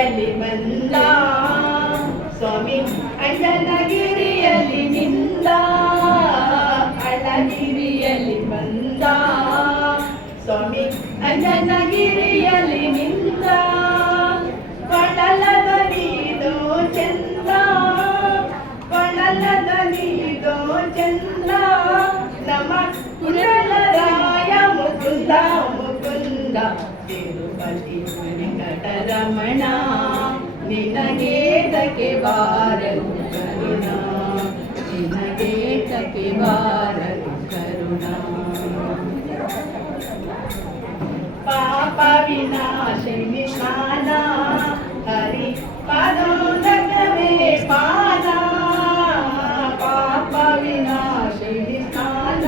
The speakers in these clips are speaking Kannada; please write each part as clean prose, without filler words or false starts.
ಅಂಜನಗಿರಿಯಲ್ಲಿ ಬಂದ ಸ್ವಾಮಿ ಅಂಜನಗಿರಿಯಲ್ಲಿ ನಿಂದ ಅಳಗಿರಿಯಲ್ಲಿ ಬಂದ ಸ್ವಾಮಿ ಅಂಜನಗಿರಿಯಲ್ಲಿ ನಿಂದ ಕೊಳಲದ ನೀದೋ ಚಂದ ಕೊಳಲದ ನೀದೋ ಚಂದ ನಮ್ಮ ಕುಳಲರಾಯ ಮುಕುಂದ ಮುಕುಂದ ತಿರುಪತಿ ವೆಂಕಟರಮಣ ನಿನಗೇತಕ್ಕೆ ಬಾರದು ಕರುಣ ನಿನಗೇತಕ್ಕೆ ಬಾರದು ಕರುಣ ಪಾಪ ವಿನಾಶಿನಿ ಸ್ನಾನ ಹರಿ ಪಾದೋದಕವೇ ಪಾದ ಪಾಪ ವಿನಾಶಿನಿ ಸ್ನಾನ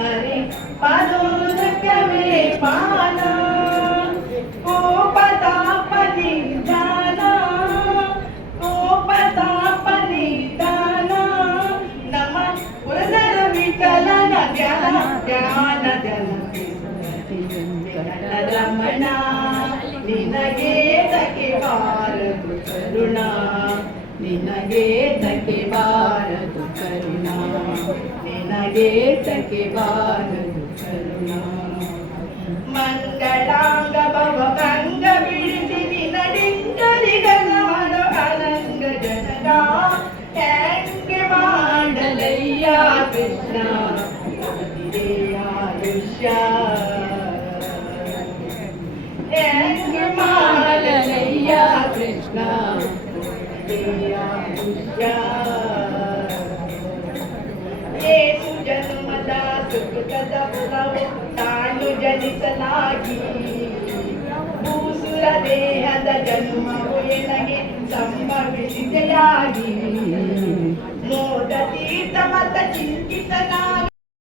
ಹರಿ ಪಾದೋದಕವೇ ಪಾದ ಕೋಪತಾಪ ನಿಧಾನ ಕೋಪತಾಪ ನಿಧಾನ ನಮ ಪುರದರ ವಿಠಲನ ಧ್ಯಾನ ಧ್ಯಾನ ರಮಣ ನಿನಗೇತಕ್ಕೆ ಬಾರದು ಕರುಣ ನಿನಗೇತಕ್ಕೆ ಬಾರದು ಕರುಣ ನಿನಗೇತಕ್ಕೆ ಬಾರದು ಕರುಣ ಮಂಗಳಾಂಗ ಭವಭಂಗ ಬಿಡಿಸಿ ನಿನಡಿಂಗರಿಗನ ಮಾಡೋ ಅನಂಗ ಜನಗ ಹೆಂಗೆ ಮಾಡಲಯ್ಯ ಕೃಷ್ಣ ಆಯುಷ್ಯ ಹೆಂಗೆ ಮಾಡಲಯ್ಯ ಕೃಷ್ಣ ಏಸು ಜನ್ಮದ ಸುಖದ ಫಲವು ತಾನು ಜನಿಸಲಾಗಿ ಭೂಸುರ ದೇಹದ ಜನ್ಮವು ಎನಗೆ ಸಂಭವಿಸಿದೆಯಾಗಿ ಮೋದ ತೀರ್ಥ ಮತ ಚಿಂತಿತನಾಗಿ